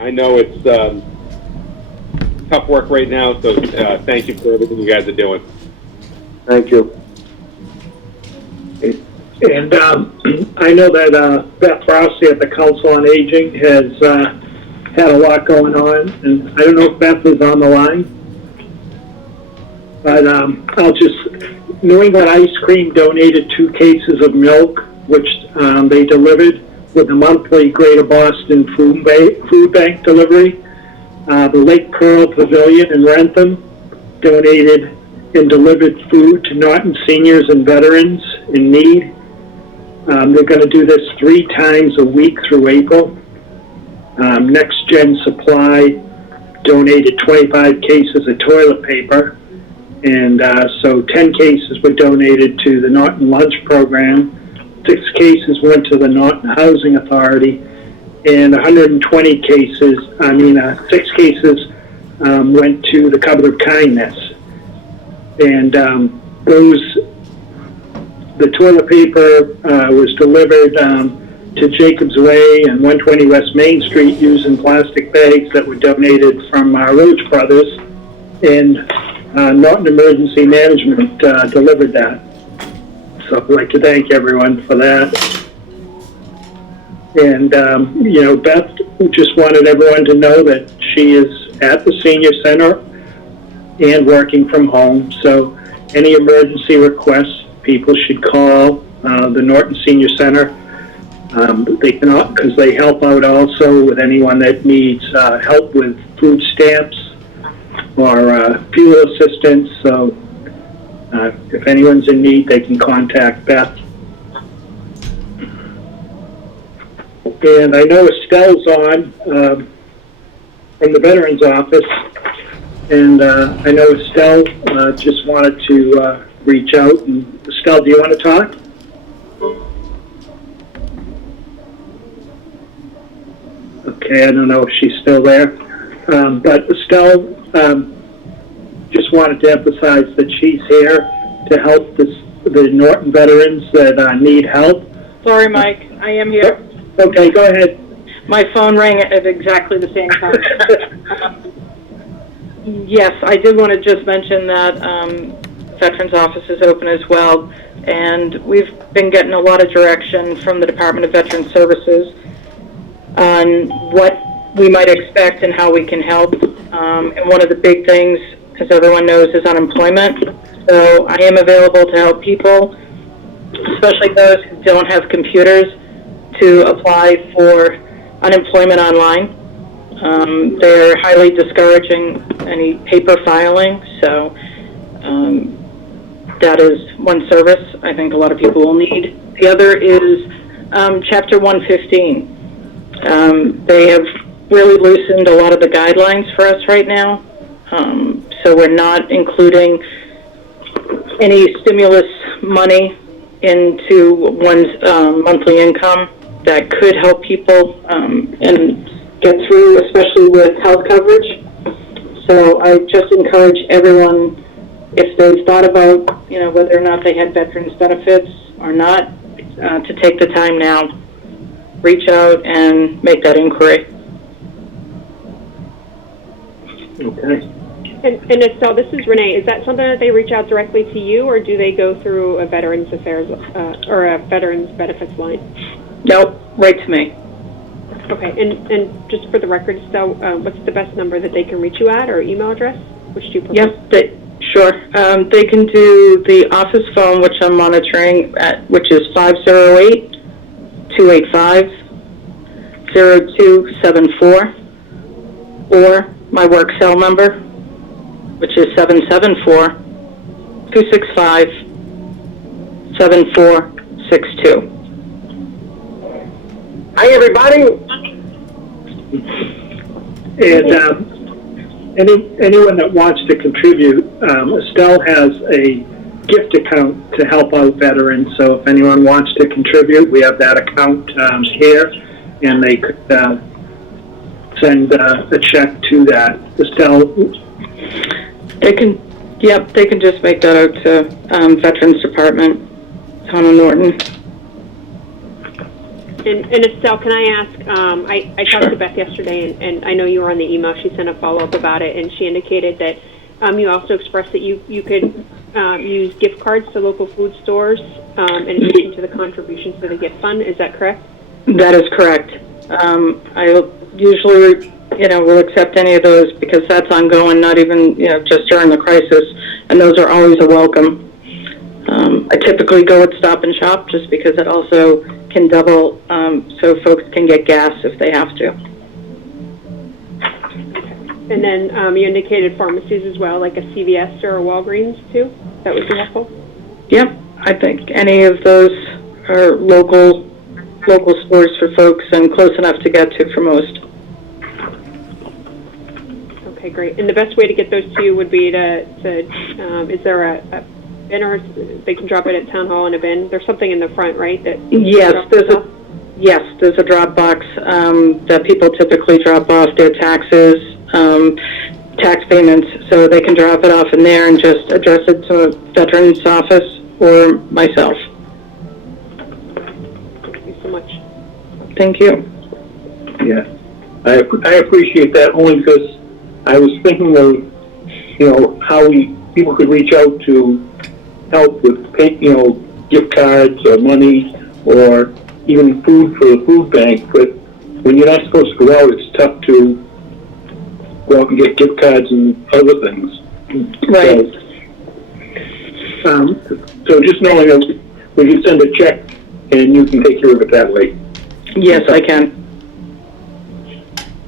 I know it's tough work right now, so thank you for everything you guys are doing. Thank you. And I know that Beth Rossi at the Council on Aging has had a lot going on, and I don't know if Beth is on the line, but New England Ice Cream donated 2 cases of milk, which they delivered with the monthly Greater Boston Food Bank delivery. The Lake Pearl Pavilion in Rentham donated and delivered food to Norton seniors and veterans in need. They're going to do this 3 times a week through April. Next Gen Supply donated 25 cases of toilet paper, and so 10 cases were donated to the Norton Lunch Program, 6 cases went to the Norton Housing Authority, and 120 cases, 6 cases went to the Cupboard of Kindness. And the toilet paper was delivered to Jacobs Way and 120 West Main Street using plastic bags that were donated from Roach Brothers, and Norton Emergency Management delivered that. So I'd like to thank everyone for that. And, Beth just wanted everyone to know that she is at the senior center and working from home. So any emergency requests, people should call the Norton Senior Center. They cannot, because they help out also with anyone that needs help with food stamps or fuel assistance. So if anyone's in need, they can contact Beth. And I know Estelle's on from the Veterans Office, and I know Estelle just wanted to reach out. And Estelle, do you want to talk? Okay, I don't know if she's still there, but Estelle just wanted to emphasize that she's here to help the Norton veterans that need help. Sorry, Mike, I am here. Okay, go ahead. My phone rang at exactly the same time. Yes, I did want to just mention that Veterans Office is open as well, and we've been getting a lot of direction from the Department of Veteran Services on what we might expect and how we can help. And one of the big things, as everyone knows, is unemployment. So I am available to help people, especially those who don't have computers, to apply for unemployment online. They're highly discouraging any paper filing, so that is one service I think a lot of people will need. The other is Chapter 115. They have really loosened a lot of the guidelines for us right now, so we're not including any stimulus money into one's monthly income that could help people and get through, especially with health coverage. So I just encourage everyone, if they've thought about, whether or not they had veterans benefits or not, to take the time now, reach out and make that inquiry. Okay. And Estelle, this is Renee. Is that something that they reach out directly to you, or do they go through a Veterans Affairs or a Veterans Benefits line? Nope, right to me. Okay, and just for the record, Estelle, what's the best number that they can reach you at, or email address? Which do you prefer? Yep, sure. They can do the office phone, which I'm monitoring, which is 508-285-0274, or my work cell number, which is 774-265-7462. Hi, everybody. And anyone that wants to contribute, Estelle has a gift account to help out veterans. So if anyone wants to contribute, we have that account here, and they could send a check to that. Estelle? They can just make that out to Veterans Department, Town of Norton. And Estelle, can I ask, I talked to Beth yesterday, and I know you were on the email, she sent a follow-up about it, and she indicated that you also expressed that you could use gift cards to local food stores in addition to the contributions to the gift fund. Is that correct? That is correct. I usually, will accept any of those because that's ongoing, not even, just during the crisis, and those are always a welcome. I typically go with Stop and Shop just because it also can double, so folks can get gas if they have to. And then you indicated pharmacies as well, like a CVS or a Walgreens too? That would be helpful? Yep, I think any of those are local stores for folks and close enough to get to for most. Okay, great. And the best way to get those to you would be is there a bin, or they can drop it at Town Hall in a bin? There's something in the front, right? Yes, there's a drop box that people typically drop off their taxes, tax payments, so they can drop it off in there and just address it to a veteran's office or myself. Thank you so much. Thank you. Yeah, I appreciate that only because I was thinking of, how people could reach out to help with, gift cards or money or even food for the food bank. But when you're not supposed to go out, it's tough to go out and get gift cards and other things. Right. So just knowing that we can send a check and you can take care of it that way. Yes, I can.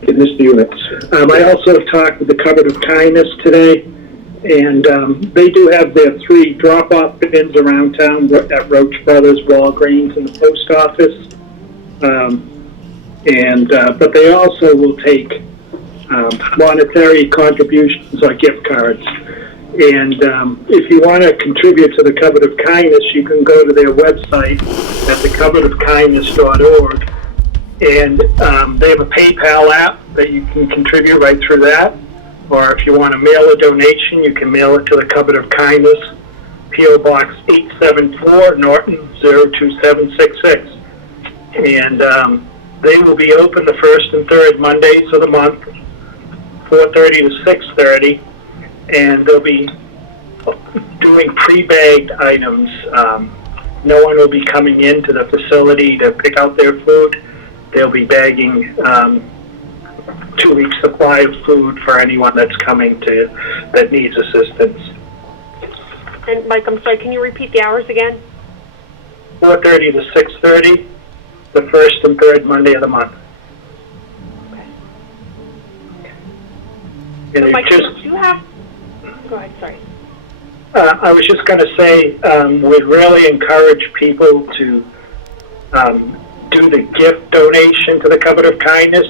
In this units. I also talked with the Cupboard of Kindness today, and they do have their 3 drop-off bins around town at Roach Brothers, Walgreens, and the post office. But they also will take monetary contributions or gift cards. And if you want to contribute to the Cupboard of Kindness, you can go to their website at thecupboardofkindness.org. And they have a PayPal app that you can contribute right through that. Or if you want to mail a donation, you can mail it to the Cupboard of Kindness, P.O. Box 874, Norton 02766. And they will be open the first and third Mondays of the month, 4:30 to 6:30. And they'll be doing pre-bagged items. No one will be coming into the facility to pick out their food. They'll be bagging 2 weeks supply of food for anyone that's coming that needs assistance. And Mike, I'm sorry, can you repeat the hours again? 4:30 to 6:30, the first and third Monday of the month. And So Mike, it do you have... Go ahead, sorry. I was just going to say, we'd really encourage people to do the gift donation to the Cupboard of Kindness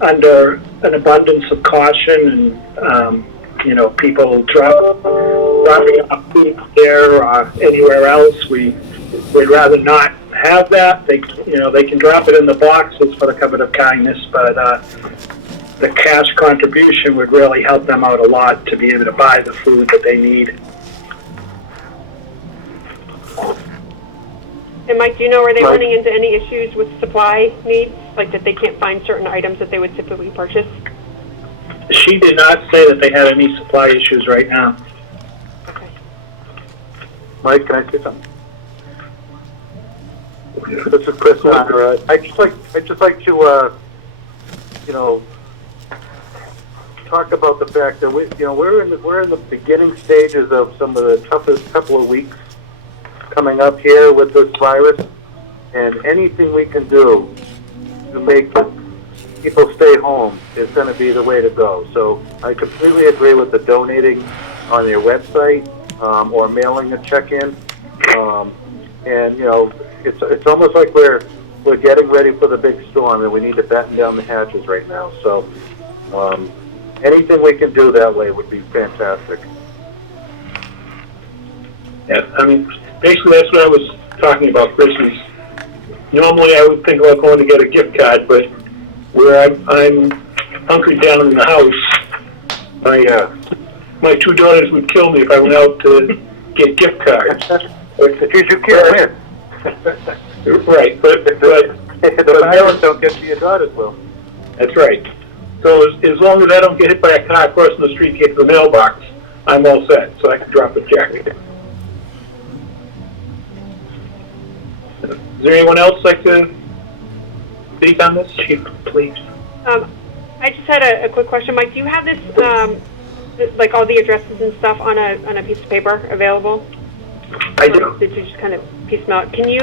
under an abundance of caution and, people dropping off food there or anywhere else. We'd rather not have that. They can drop it in the boxes for the Cupboard of Kindness, but the cash contribution would really help them out a lot to be able to buy the food that they need. And Mike, do you know, are they running into any issues with supply needs? Like that they can't find certain items that they would typically purchase? She did not say that they had any supply issues right now. Okay. Mike, can I say something? This is Chris. I'd just like to, talk about the fact that we're in the beginning stages of some of the toughest couple of weeks coming up here with this virus, and anything we can do to make people stay home is going to be the way to go. So I completely agree with the donating on your website or mailing a check-in, and it's almost like we're getting ready for the big storm, and we need to batten down the hatches right now. So anything we can do that way would be fantastic. Yeah, basically that's what I was talking about, Chris. Normally I would think about going to get a gift card, but where I'm hunkered down in the house, my 2 daughters would kill me if I went out to get gift cards. Because you can't win. Right, but The mailers don't get to your daughters will. That's right. So as long as I don't get hit by a car crossing the street to get to the mailbox, I'm all set, so I can drop a check. Is there anyone else like to speak on this? Chief, please. I just had a quick question, Mike. Do you have this, like all the addresses and stuff on a piece of paper available? I Or do. did you just kind of piecemeal out? Can you?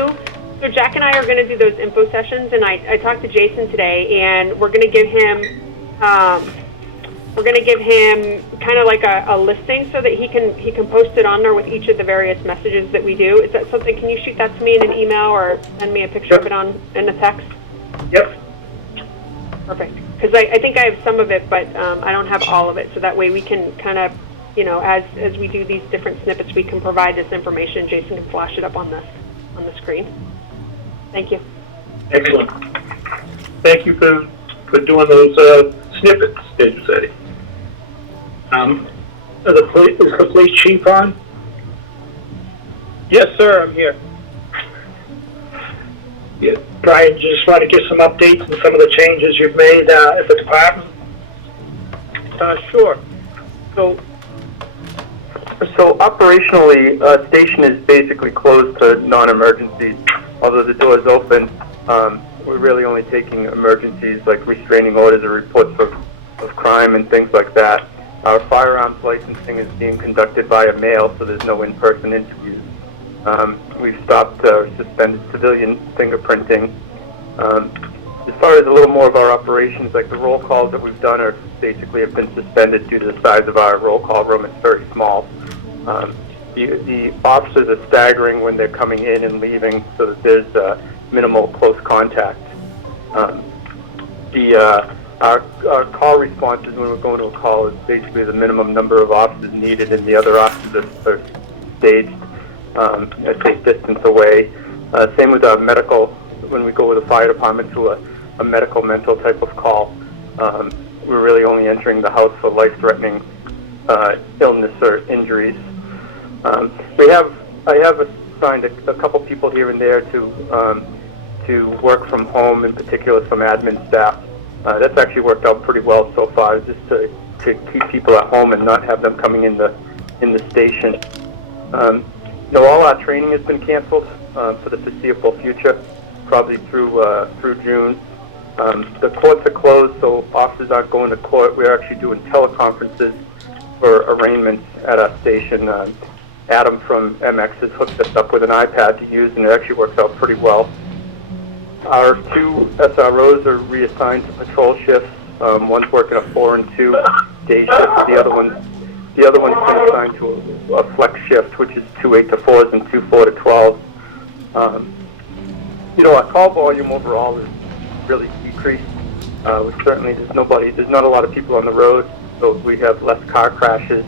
So Jack and I are going to do those info sessions, and I talked to Jason today, and we're going to give him. Kind of like a listing so that he can post it on there with each of the various messages that we do. Is that something? Can you shoot that to me in an email or send me a picture of it in a text? Yep. Perfect. Because I think I have some of it, but I don't have all of it. So that way we can kind of, as we do these different snippets, we can provide this information. Jason can flash it up on the screen. Thank you. Excellent. Thank you for doing those snippets, as you said. Is the police chief on? Yes, sir, I'm here. Yeah, Brian, just want to give some updates on some of the changes you've made at the department? Sure. So operationally, station is basically closed to non-emergencies. Although the door is open, we're really only taking emergencies like restraining orders or reports of crime and things like that. Our firearms licensing is being conducted via mail, so there's no in-person interviews. We've stopped suspended civilian fingerprinting. As far as a little more of our operations, like the roll calls that we've done basically have been suspended due to the size of our roll call room. It's very small. The officers are staggering when they're coming in and leaving so that there's minimal close contact. Our call responses when we're going to a call is basically the minimum number of officers needed, and the other officers are staged a safe distance away. Same with our medical. When we go with the fire department to a medical mental type of call, we're really only entering the house for life-threatening illness or injuries. I have assigned a couple people here and there to work from home, in particular some admin staff. That's actually worked out pretty well so far, just to keep people at home and not have them coming in the station. All our training has been canceled for the foreseeable future, probably through June. The courts are closed, so officers aren't going to court. We're actually doing teleconferences for arraignments at our station. Adam from MX has hooked us up with an iPad to use, and it actually works out pretty well. Our two SROs are reassigned to patrol shifts. One's working a 4 and 2 day shift. The other one's been assigned to a flex shift, which is 2 8 to 4s and 2 4 to 12s. Our call volume overall is really decreased. There's not a lot of people on the road, so we have less car crashes,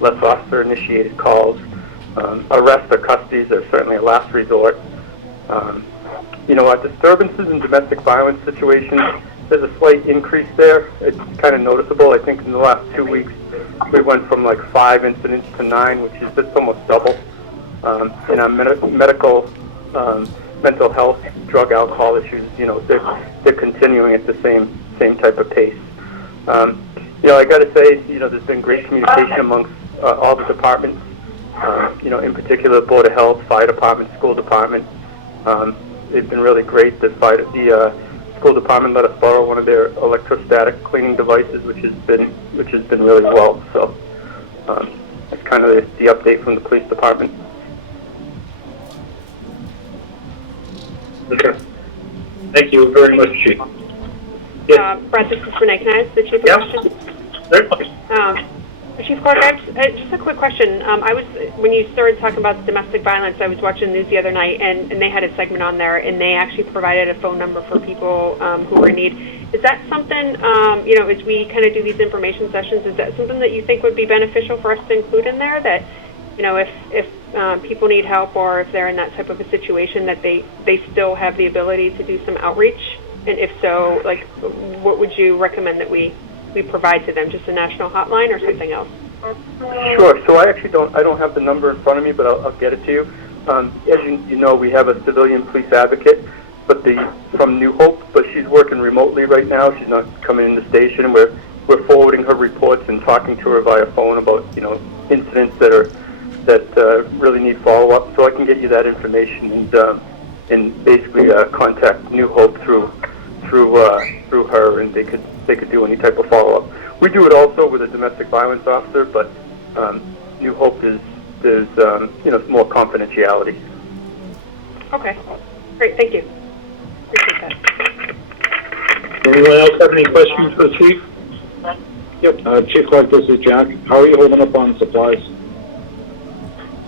less officer-initiated calls. Arrests or custodies are certainly a last resort. Our disturbances and domestic violence situations, there's a slight increase there. It's kind of noticeable. I think in the last 2 weeks, we went from like 5 incidents to 9, which is just almost double. In our medical, mental health, drug, alcohol issues, they're continuing at the same type of pace. I got to say, there's been great communication amongst all the departments. In particular, Board of Health, Fire Department, School Department. They've been really great. The school department let us borrow one of their electrostatic cleaning devices, which has been really well. So that's kind of the update from the police department. Okay. Thank you very much, Chief. Yes. Brett, this is Renee. Can I ask the Chief a question? Certainly. Chief Clark, just a quick question. When you started talking about domestic violence, I was watching the news the other night, and they had a segment on there, and they actually provided a phone number for people who were in need. Is that something, as we kind of do these information sessions, is that something that you think would be beneficial for us to include in there? That, if people need help or if they're in that type of a situation, that they still have the ability to do some outreach? And if so, what would you recommend that we provide to them? Just a national hotline or something else? Sure. So I don't have the number in front of me, but I'll get it to you. As you know, we have a civilian police advocate. but from New Hope, but she's working remotely right now. She's not coming in the station. We're forwarding her reports and talking to her via phone about incidents that really need follow up. So I can get you that information and basically contact New Hope through her, and they could do any type of follow up. We do it also with a domestic violence officer, but New Hope there's more confidentiality. Okay, great, thank you. Appreciate that. Anyone else have any questions for the chief? Yep, Chief Clark, this is Jack. How are you holding up on supplies?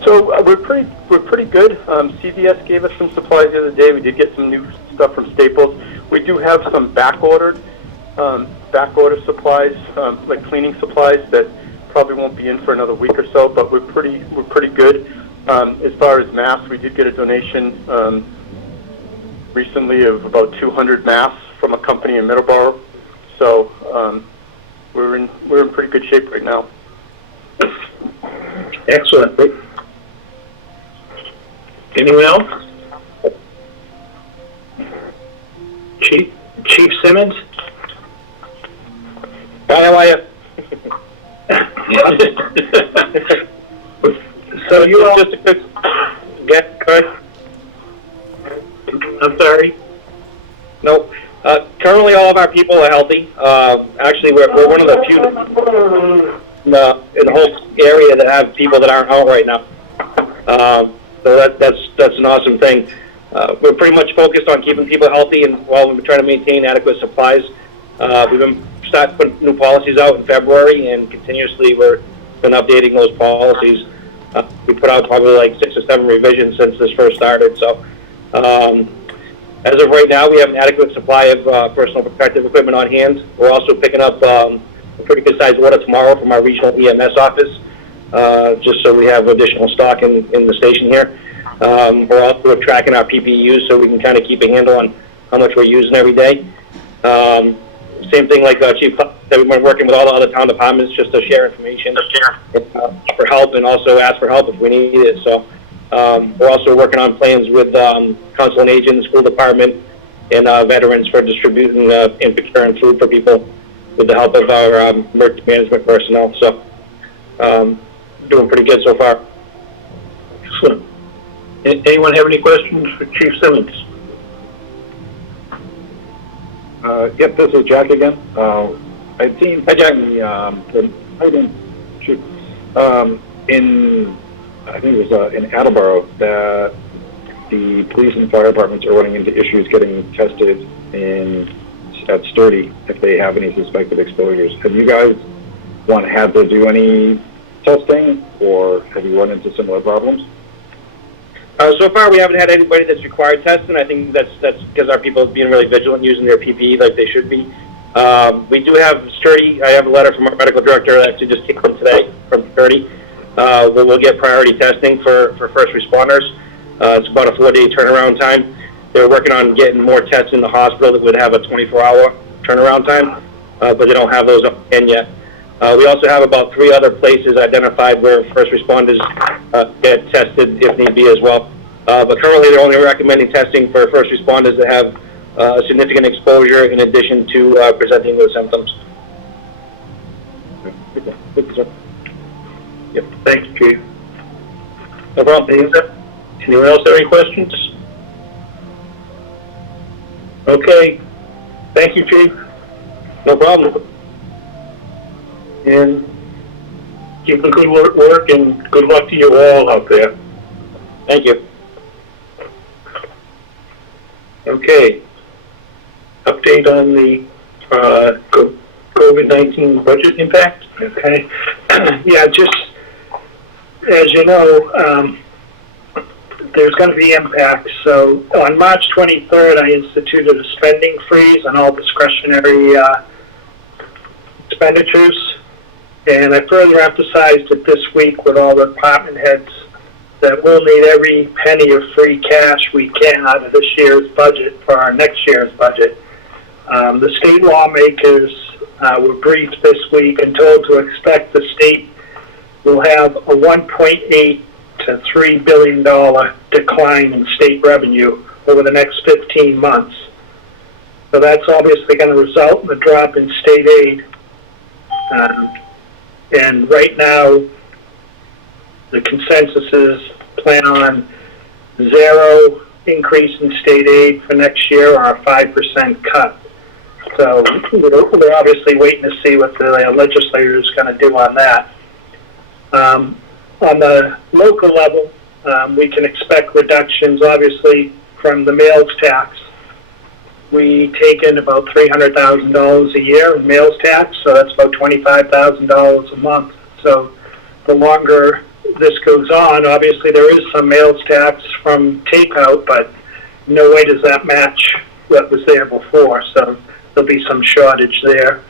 So we're pretty good. CVS gave us some supplies the other day. We did get some new stuff from Staples. We do have some back order supplies, like cleaning supplies that probably won't be in for another week or so. But we're pretty good. As far as masks, we did get a donation recently of about 200 masks from a company in Middleborough. So we're in pretty good shape right now. Excellent. Anyone else? Chief Simmons? Hi, how are you? So you all, Just a quick, get, good? I'm sorry. No. Currently, all of our people are healthy. Actually, we're one of the few in the whole area that have people that aren't out right now. So that's an awesome thing. We're pretty much focused on keeping people healthy, and while we're trying to maintain adequate supplies, we've been starting to put new policies out in February, and continuously we've been updating those policies. We put out probably like 6 or 7 revisions since this first started. So as of right now, we have an adequate supply of personal protective equipment on hand. We're also picking up a pretty good sized order tomorrow from our regional EMS office, just so we have additional stock in the station here. We're also tracking our PPUs so we can kind of keep a handle on how much we're using every day. Same thing like Chief said, we've been working with all the other town departments just to share information, for help, and also ask for help if we need it. So we're also working on plans with council and agent, school department, and veterans for distributing and procuring food for people with the help of our emergency management personnel. So doing pretty good so far. Excellent. Anyone have any questions for Chief Simmons? Yep, this is Jack again. I've seen Hi, Jack. in I think it was in Attleboro that the police and fire departments are running into issues getting tested at Sturdy if they have any suspected exposures. Have you guys had to do any testing, or have you run into similar problems? So far, we haven't had anybody that's required testing. I think that's because our people are being really vigilant using their PPE like they should be. We do have Sturdy. I have a letter from our medical director that actually just came today from Sturdy. We'll get priority testing for first responders. It's about a 4-day turnaround time. They're working on getting more tests in the hospital that would have a 24-hour turnaround time, but they don't have those up in yet. We also have about 3 other places identified where first responders get tested if need be as well. But currently they're only recommending testing for first responders that have significant exposure in addition to presenting with symptoms. Yep. Thanks, Chief. No problem. Anyone else have any questions? Okay. Thank you, Chief. No problem. And keep up good work, and good luck to you all out there. Thank you. Okay. Update on the COVID-19 budget impact. Okay. Yeah, just as you know, there's going to be impacts. So on March 23rd, I instituted a spending freeze on all discretionary expenditures. And I further emphasized it this week with all the department heads that we'll need every penny of free cash we can out of this year's budget for our next year's budget. The state lawmakers were briefed this week and told to expect the state will have a $1.8 to $3 billion decline in state revenue over the next 15 months. So that's obviously going to result in a drop in state aid. And right now, the consensus is plan on 0 increase in state aid for next year or a 5% cut. So we're obviously waiting to see what the legislature is going to do on that. On the local level, we can expect reductions, obviously, from the meals tax. We take in about $300,000 a year in meals tax, so that's about $25,000 a month. So the longer this goes on, obviously there is some meals tax from takeout, but no way does that match what was there before. So there'll be some shortage there.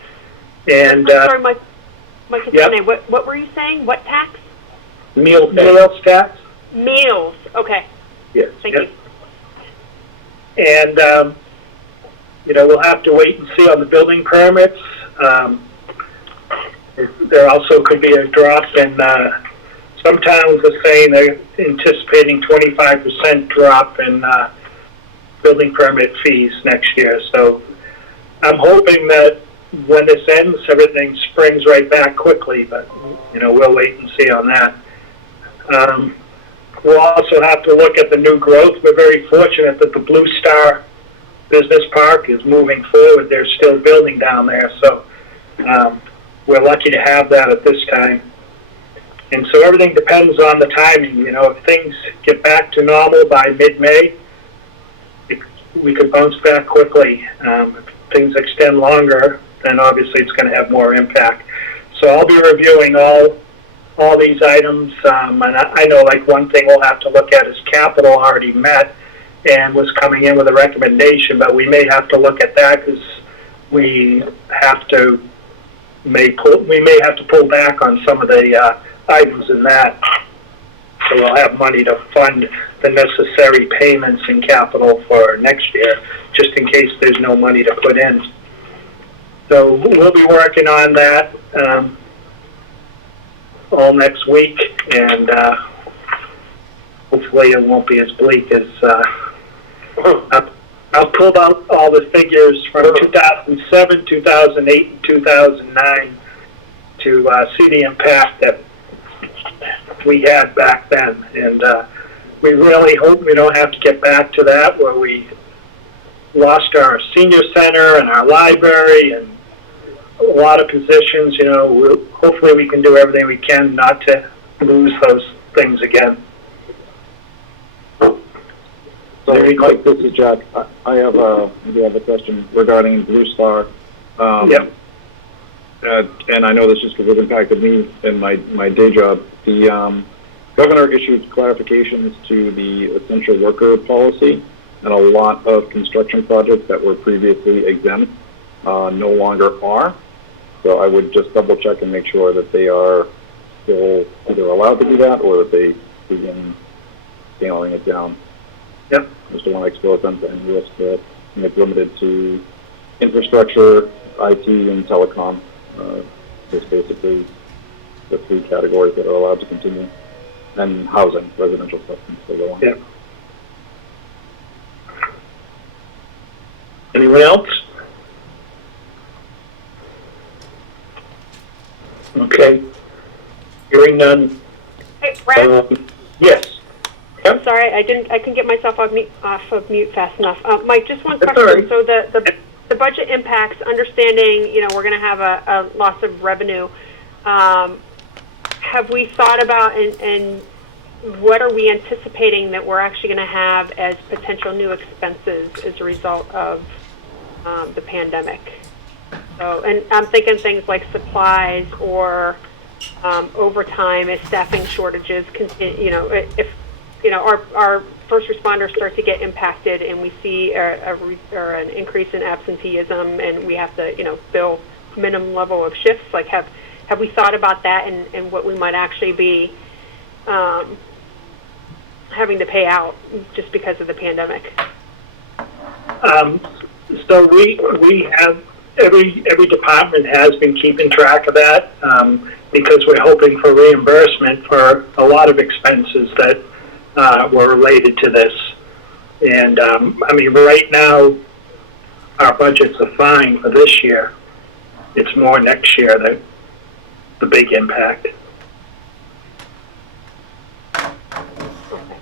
And sorry, Mike, yep. what were you saying? What tax? Meals tax. Meals. Okay. Yes. Thank you. And we'll have to wait and see on the building permits. There also could be a drop in, some towns are saying they're anticipating 25% drop in building permit fees next year. So I'm hoping that when this ends, everything springs right back quickly, but, we'll wait and see on that. We'll also have to look at the new growth. We're very fortunate that the Blue Star Business Park is moving forward. They're still building down there, so we're lucky to have that at this time. And so everything depends on the timing. If things get back to normal by mid-May, we could bounce back quickly. If things extend longer, then obviously it's going to have more impact. So I'll be reviewing all these items, and I know one thing we'll have to look at is capital already met and was coming in with a recommendation, but we may have to look at that because we may have to pull back on some of the items in that. So we'll have money to fund the necessary payments in capital for next year, just in case there's no money to put in. So we'll be working on that all next week, and hopefully it won't be as bleak as I'll pull out all the figures from 2007, 2008, and 2009 to see the impact that we had back then. And we really hope we don't have to get back to that where we lost our senior center and our library and a lot of positions. Hopefully we can do everything we can not to lose those things again. So, Mike, this is Jack. I have a question regarding Blue Star. Yep. And I know this just because it impacted me in my day job. The governor issued clarifications to the essential worker policy, and a lot of construction projects that were previously exempt no longer are. So I would just double check and make sure that they are still either allowed to do that or that they begin scaling it down. Yep. Just don't want to expose them to any risk that it's limited to infrastructure, IT, and telecom. Just basically the 3 categories that are allowed to continue, and housing, residential stuff, and so go on. Yep. Anyone else? Okay. Hearing none. Hey, Brad. Yes. I'm sorry, I couldn't get myself off of mute fast enough. Mike, just one That's question. all right. So the budget impacts, understanding, we're going to have a loss of revenue. Have we thought about and what are we anticipating that we're actually going to have as potential new expenses as a result of the pandemic? So, and I'm thinking things like supplies or overtime as staffing shortages continue. If our first responders start to get impacted and we see an increase in absenteeism and we have to, fill minimum level of shifts, like have we thought about that and what we might actually be having to pay out just because of the pandemic? So we have, every department has been keeping track of that because we're hoping for reimbursement for a lot of expenses that were related to this. And, I mean, right now, our budgets are fine for this year. It's more next year that the big impact.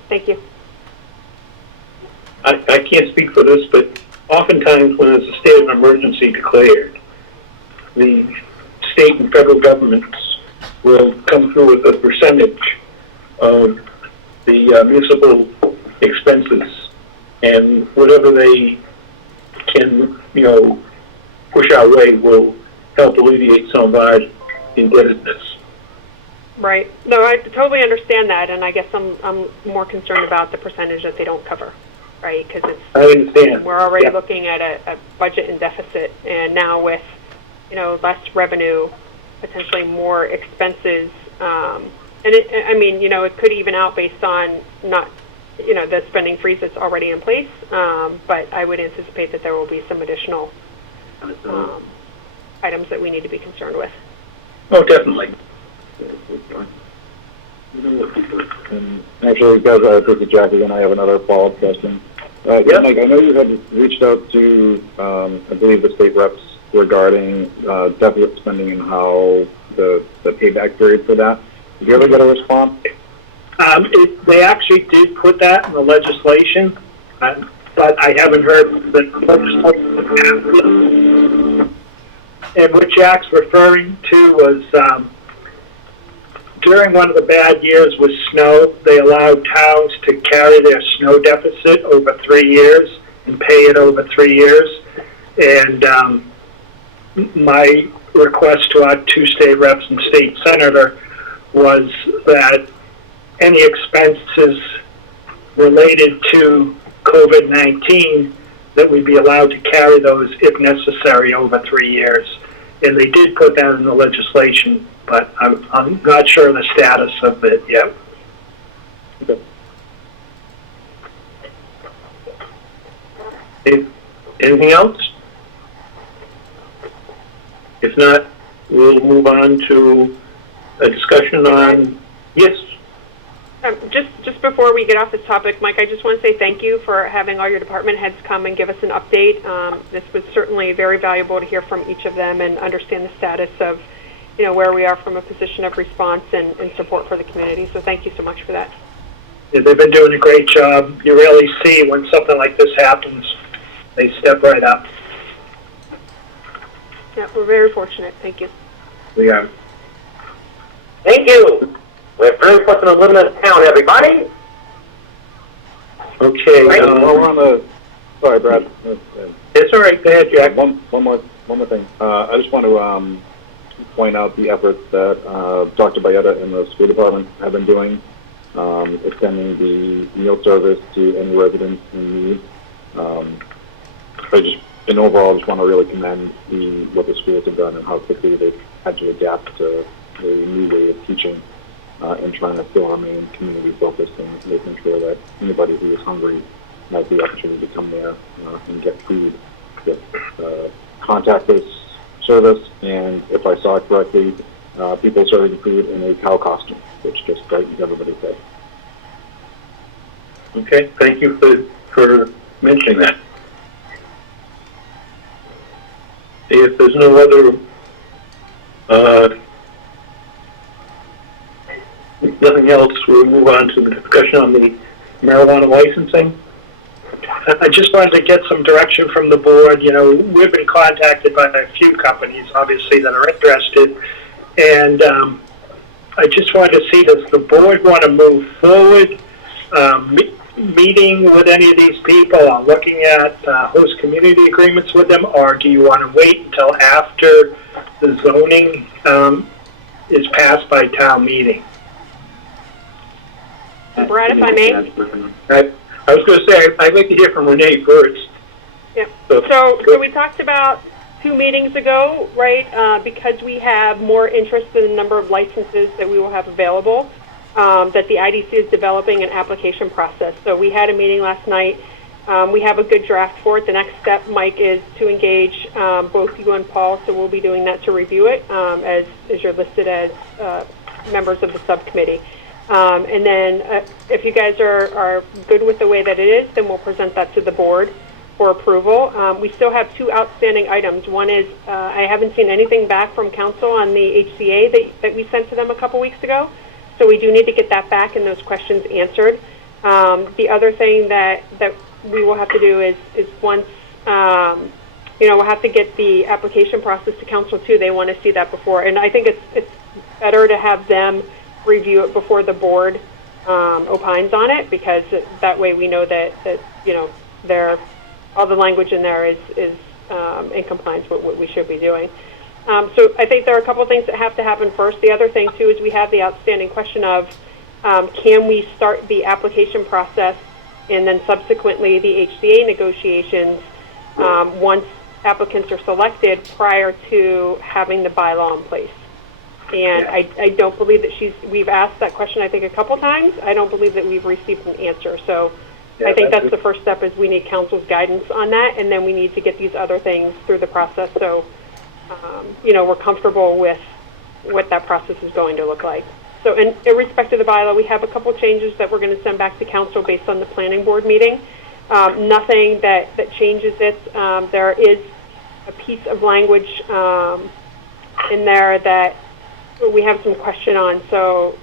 Thank you. I can't speak for this, but oftentimes when there's a state of emergency declared, the state and federal governments will come through with a percentage of the municipal expenses, and whatever they can, push our way will help alleviate some of our indebtedness. Right. No, I totally understand that, and I guess I'm more concerned about the percentage that they don't cover, right? Because I understand. we're already Yeah. looking at a budget in deficit, and now with less revenue, potentially more expenses, and it could even out based on not the spending freeze that's already in place, but I would anticipate that there will be some additional items that we need to be concerned with. Oh, definitely. And actually, guys, this is Jackie, and I have another follow-up question. Yeah. Mike, I know you had reached out to, I believe, the state reps regarding deficit spending and how the payback period for that. Did you ever get a response? They actually did put that in the legislation, but I haven't heard the legislation. And what Jack's referring to was during one of the bad years with snow, they allowed towns to carry their snow deficit over 3 years and pay it over 3 years. And my request to our 2 state reps and state senator was that any expenses related to COVID-19, that we'd be allowed to carry those if necessary over 3 years. And they did put that in the legislation, but I'm not sure of the status of it yet. Okay. Anything else? If not, we'll move on to a discussion on, yes, Just before we get off this topic, Mike, I just want to say thank you for having all your department heads come and give us an update. This was certainly very valuable to hear from each of them and understand the status of, where we are from a position of response and support for the community. So thank you so much for that. Yeah, they've been doing a great job. You really see when something like this happens, they step right up. Yeah, we're very fortunate. Thank you. we are. Thank you. We're very fortunate to live in this town, everybody. Okay, While we're on the, sorry, Brad. it's all right, go ahead, Jack. One more thing. I just want to point out the efforts that Dr. Bayetta and the school department have been doing, extending the meal service to any residents in need. Overall, I just want to really commend what the schools have done and how quickly they've had to adapt to the new way of teaching and trying to still remain community focused and making sure that anybody who is hungry has the opportunity to come there and get food with contactless service, and if I saw it correctly, people serving food in a cow costume, which just brightens everybody's day. Okay, thank you for mentioning that. If there's no other, nothing else, we'll move on to the discussion on the marijuana licensing. I just wanted to get some direction from the board. We've been contacted by a few companies, obviously, that are interested. And I just wanted to see, does the board want to move forward meeting with any of these people or looking at host community agreements with them? Or do you want to wait until after the zoning is passed by town meeting? Brad, if I may? I was going to say, I'd like to hear from Renee first. Yeah. So we talked about 2 meetings ago, right? Because we have more interest in the number of licenses that we will have available, that the IDC is developing an application process. So we had a meeting last night. We have a good draft for it. The next step, Mike, is to engage both you and Paul. So we'll be doing that to review it as you're listed as members of the subcommittee. And then if you guys are good with the way that it is, then we'll present that to the board for approval. We still have two outstanding items. One is I haven't seen anything back from council on the HCA that we sent to them a couple weeks ago. So we do need to get that back and those questions answered. The other thing that we will have to do is once, we'll have to get the application process to council too. They want to see that before. And I think it's better to have them review it before the board opines on it, because that way we know that all the language in there is in compliance with what we should be doing. So I think there are a couple of things that have to happen first. The other thing too is we have the outstanding question of can we start the application process and then subsequently the HCA negotiations once applicants are selected prior to having the bylaw in place. And I don't believe that we've asked that question I think a couple times. I don't believe that we've received an answer. So I think that's the first step, is we need council's guidance on that, and then we need to get these other things through the process so we're comfortable with what that process is going to look like. So in respect to the bylaw, we have a couple changes that we're going to send back to council based on the planning board meeting. Nothing that changes it. There is a piece of language in there that we have some question on. So,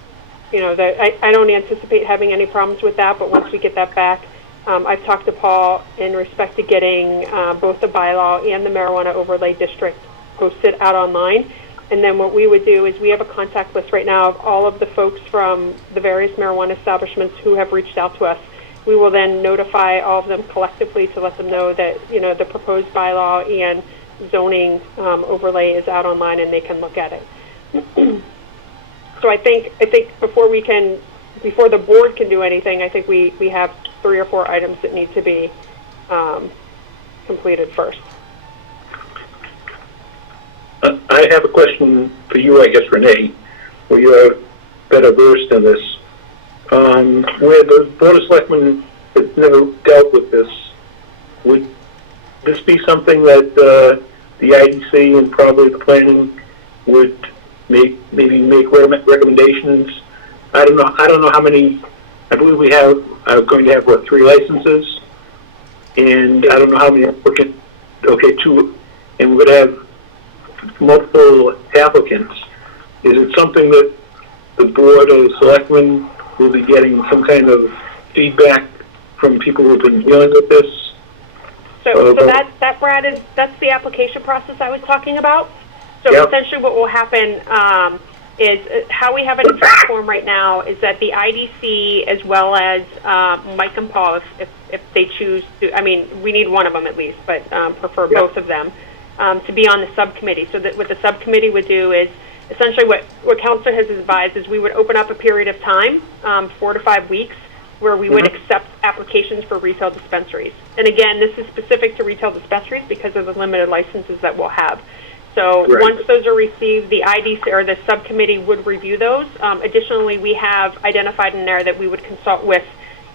I don't anticipate having any problems with that, but once we get that back, I've talked to Paul in respect to getting both the bylaw and the marijuana overlay district posted out online. And then what we would do is we have a contact list right now of all of the folks from the various marijuana establishments who have reached out to us. We will then notify all of them collectively to let them know that, the proposed bylaw and zoning overlay is out online and they can look at it. So I think before the board can do anything, I think we have 3 or 4 items that need to be completed first. I have a question for you, I guess, Renee, where you are better versed in this. Where the Board of Selectmen has never dealt with this, would this be something that the IDC and probably the planning would make recommendations? I don't know how many. I believe we are going to have 3 licenses, and I don't know how many applicants. Okay, 2, and we're going to have multiple applicants. Is it something that the Board of Selectmen will be getting some kind of feedback from people who've been dealing with this? So that Brad, that's the application process I was talking about. So essentially what will happen is how we have it in draft form right now is that the IDC as well as Mike and Paul, if they choose to, we need one of them at least, but prefer both of them to be on the subcommittee. So that what the subcommittee would do is essentially what council has advised is we would open up a period of time, 4 to 5 weeks, where we would accept applications for retail dispensaries. And again, this is specific to retail dispensaries because of the limited licenses that we'll have. So once those are received, the IDC or the subcommittee would review those. Additionally, we have identified in there that we would consult with,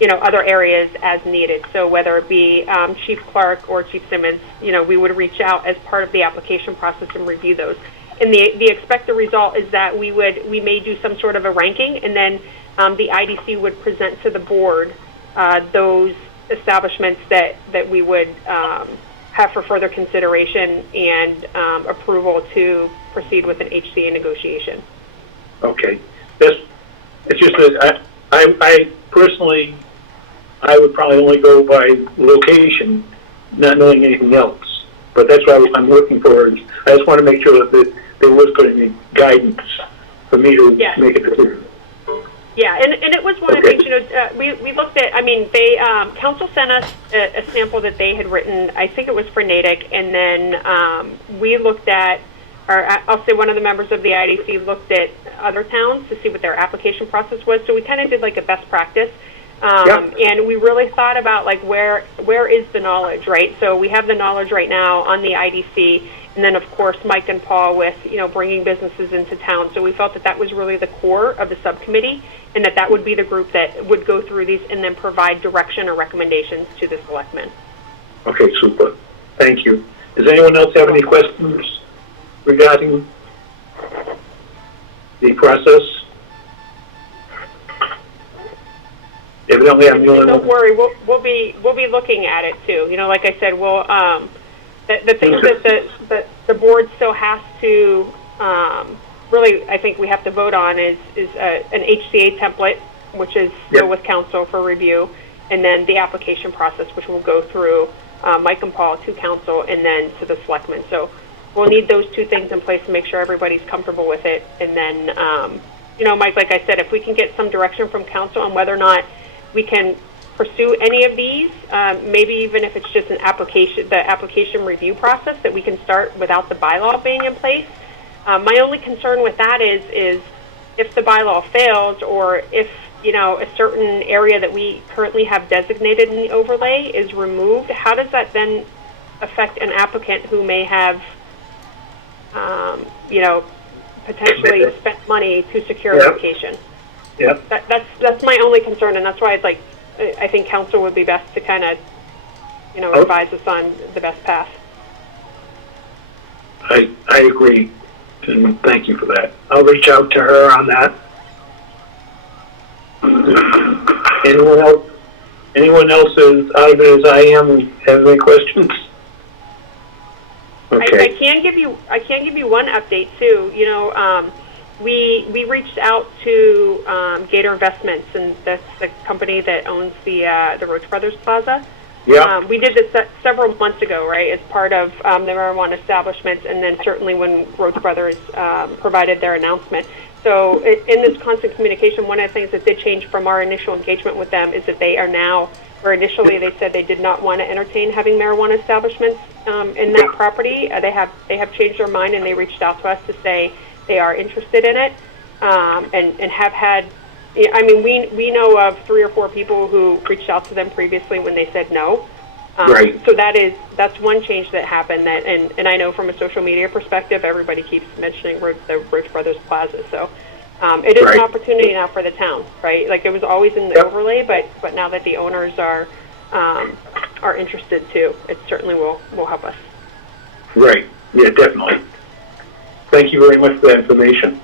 other areas as needed. So whether it be Chief Clark or Chief Simmons, we would reach out as part of the application process and review those. And the expected result is that we may do some sort of a ranking, and then the IDC would present to the board those establishments that we would have for further consideration and approval to proceed with an HCA negotiation. Okay. It's just that I personally, I would probably only go by location, not knowing anything else. But that's what I'm looking for. I just want to make sure that there was going to be guidance for me to make a decision. Yeah, and it was one of the things, we looked at, they, council sent us a sample that they had written, I think it was for Natick, and then we looked at, or I'll say one of the members of the IDC looked at other towns to see what their application process was, so we kind of did like a best practice, and we really thought about like where is the knowledge, right? So we have the knowledge right now on the IDC, and then, of course, Mike and Paul with, bringing businesses into town. So we felt that was really the core of the subcommittee, and that would be the group that would go through these and then provide direction or recommendations to the selectmen. Okay, super. Thank you. Does anyone else have any questions regarding the process? evidently I'm the only Don't one. worry, we'll be looking at it too. You know, like I said, we'll, the things that the board still has to, really, I think we have to vote on is an HCA template, which is still Yep. with council for review, and then the application process, which will go through Mike and Paul to council and then to the selectmen. So we'll need those two things in place to make sure everybody's comfortable with it. And then, you know, Mike, like I said, if we can get some direction from council on whether or not we can pursue any of these, maybe even if it's just the application review process, that we can start without the bylaw being in place. My only concern with that is if the bylaw fails, or if, you know, a certain area that we currently have designated in the overlay is removed, how does that then affect an applicant who may have, you know, potentially spent money to secure a location? Yep. That's my only concern, and that's why I think council would be best to kind of, you know, advise us on the best path. I agree, and thank you for that. I'll reach out to her on that. Anyone else as out of it as I am have any questions? Okay. I can give you one update too. You know, we reached out to Gator Investments, and that's the company that owns the Roach Brothers Plaza. Yeah. We did this several months ago, right, as part of the marijuana establishments, and then certainly when Roach Brothers provided their announcement. So in this constant communication, one of the things that did change from our initial engagement with them is that they are now, where initially they said they did not want to entertain having marijuana establishments in that property. They have changed their mind, and they reached out to us to say they are interested in it, and have had. I mean, we know of 3 or 4 people who reached out to them previously when they said no. Right. So that's one change that happened. That and I know from a social media perspective, everybody keeps mentioning the Roach Brothers Plaza. So it is an opportunity now for the town, right? Like, it was always in the overlay, but now that the owners are interested too, it certainly will help us. Right. Yeah, definitely. Thank you very much for that information.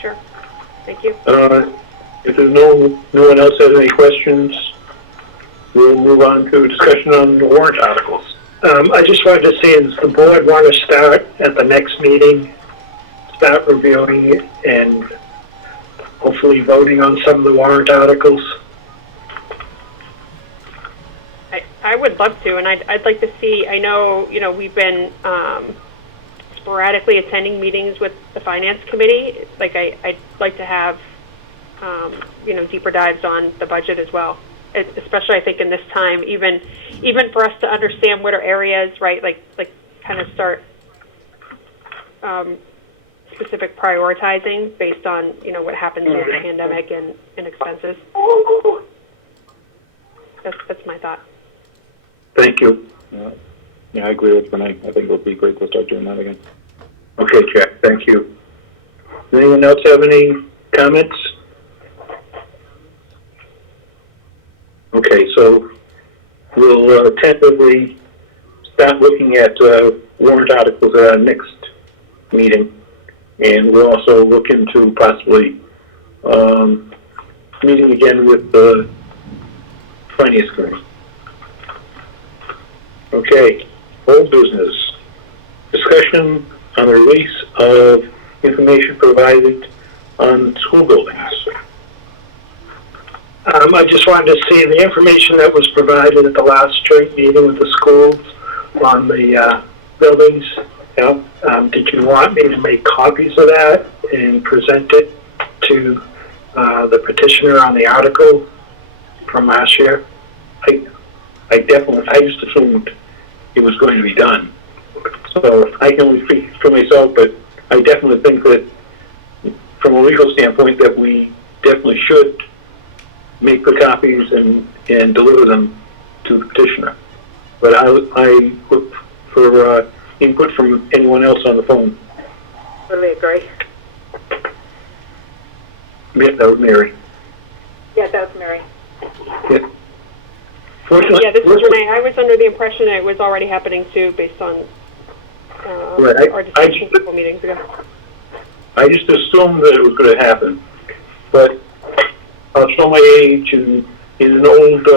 Sure. Thank you. If there's no one else has any questions, we'll move on to discussion on the warrant articles. I just wanted to see, does the board want to start at the next meeting, start reviewing it, and hopefully voting on some of the warrant articles? I would love to, and I'd like to see. I know, you know, we've been sporadically attending meetings with the finance committee. Like, I'd like to have you know, deeper dives on the budget as well. Especially, I think, in this time, even for us to understand what are areas, right? Like kind of start specific prioritizing based on, you know, what happens with the pandemic and expenses. That's my thought. Thank you. Yeah, I agree with Renee. I think it would be great to start doing that again. Okay, Jack, thank you. Anyone else have any comments? Okay, so we'll tentatively start looking at warrant articles at our next meeting, and we'll also look into possibly meeting again with the finance committee. Okay, old business. Discussion on the release of information provided on school buildings. I just wanted to see the information that was provided at the last joint meeting with the schools on the buildings. Did you want me to make copies of that and present it to the petitioner on the article from last year? I just assumed it was going to be done. So I can only speak for myself, but I definitely think that from a legal standpoint that we definitely should make the copies and deliver them to the petitioner. But I look for input from anyone else on the phone. Totally agree. Yeah, that was Mary. Yeah, that was Mary. Yeah. Fortunately, Yeah, this is Renee. I was under the impression that it was already happening too, based on our discussion a couple meetings ago. I just assumed that it was going to happen, but I'll show my age and in an old,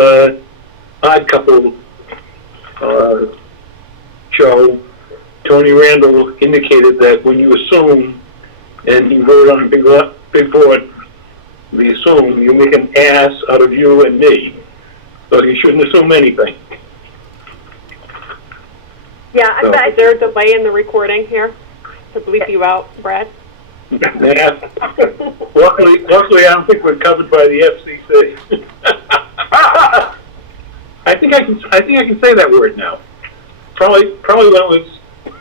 Odd Couple, show, Tony Randall indicated that when you assume, and he wrote on a big board, we assume you make an ass out of you and me. So you shouldn't assume anything. Yeah, So- is there a delay in the recording here to bleep you out, Brad? Yeah. Luckily, I don't think we're covered by the FCC. I think I can say that word now. Probably that was,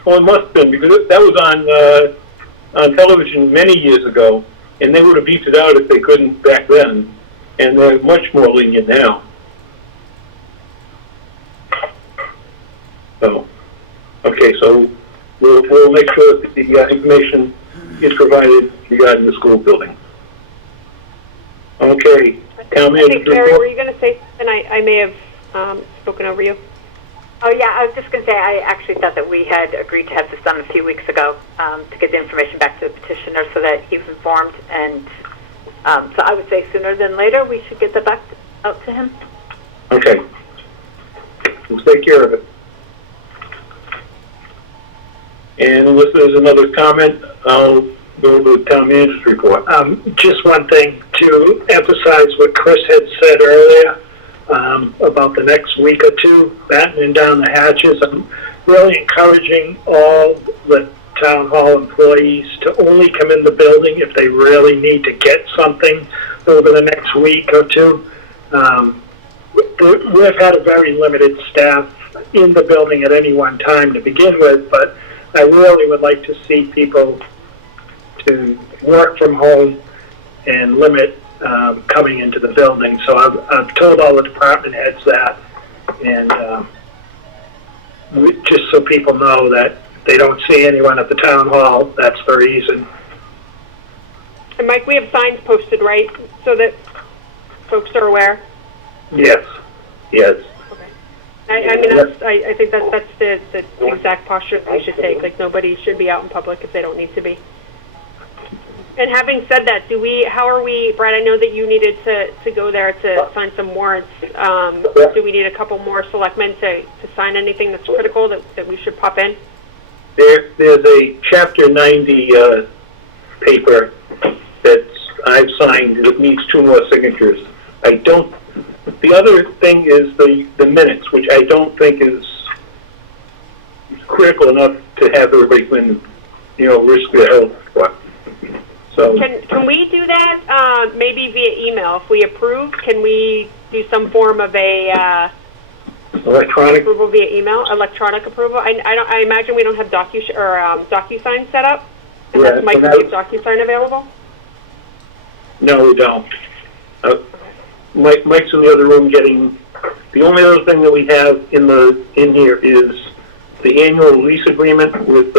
well, it must have been, because that was on television many years ago, and they would have beeped it out if they couldn't back then, and they're much more lenient now. So, okay, so we'll make sure that the information is provided regarding the school building. Okay, town I think, manager Mary, were report. you going to say something? I may have spoken over you. Oh, yeah, I was just going to say, I actually thought that we had agreed to have this done a few weeks ago, to get the information back to the petitioner so that he was informed, and so I would say sooner than later, we should get that back out to him. Okay. Let's take care of it. And unless there's another comment, I'll go to the town manager's report. Just one thing to emphasize what Chris had said earlier, about the next week or two, battening down the hatches. I'm really encouraging all the town hall employees to only come in the building if they really need to get something over the next week or two. We've had a very limited staff in the building at any one time to begin with, but I really would like to see people to work from home and limit coming into the building. So I've told all the department heads that, and just so people know that they don't see anyone at the town hall, that's the reason. And Mike, we have signs posted, right, so that folks are aware? Yes, yes. I mean, I think that's the exact posture that we should take. Like, nobody should be out in public if they don't need to be. And having said that, how are we, Brad, I know that you needed to go there to sign some warrants. Do we need a couple more selectmen to sign anything that's critical that we should pop in? There's a Chapter 90 paper that I've signed that needs 2 more signatures. The other thing is the minutes, which I don't think is critical enough to have everybody come in, risk their health for. So Can we do that maybe via email? If we approve, can we do some form of a electronic. approval via email, electronic approval? I imagine we don't have DocuSign set up. And Yeah, that's Mike, so do you have DocuSign available? No, we don't. Mike's in the other room getting. The only other thing that we have in here is the annual lease agreement with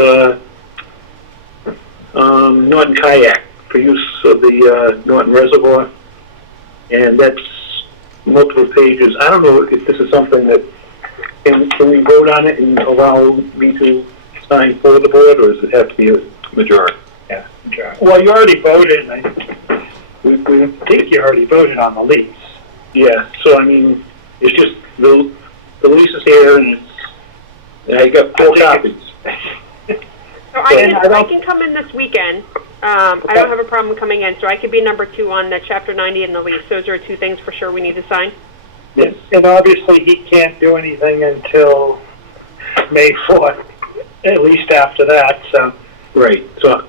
Norton Kayak for use of the Norton Reservoir, and that's multiple pages. I don't know if this is something that can we vote on it and allow me to sign for the board, or does it have to be a majority? Yeah, well, you already voted, and I think you already voted on the lease. Yeah, so I mean, it's just the lease is here, and I got 4 copies. So I can come in this weekend. I don't have a problem coming in, so I could be number 2 on the Chapter 90 and the lease. Those are 2 things for sure we need to sign. Yes. And obviously, he can't do anything until May 4th, at least after that, so. Right, so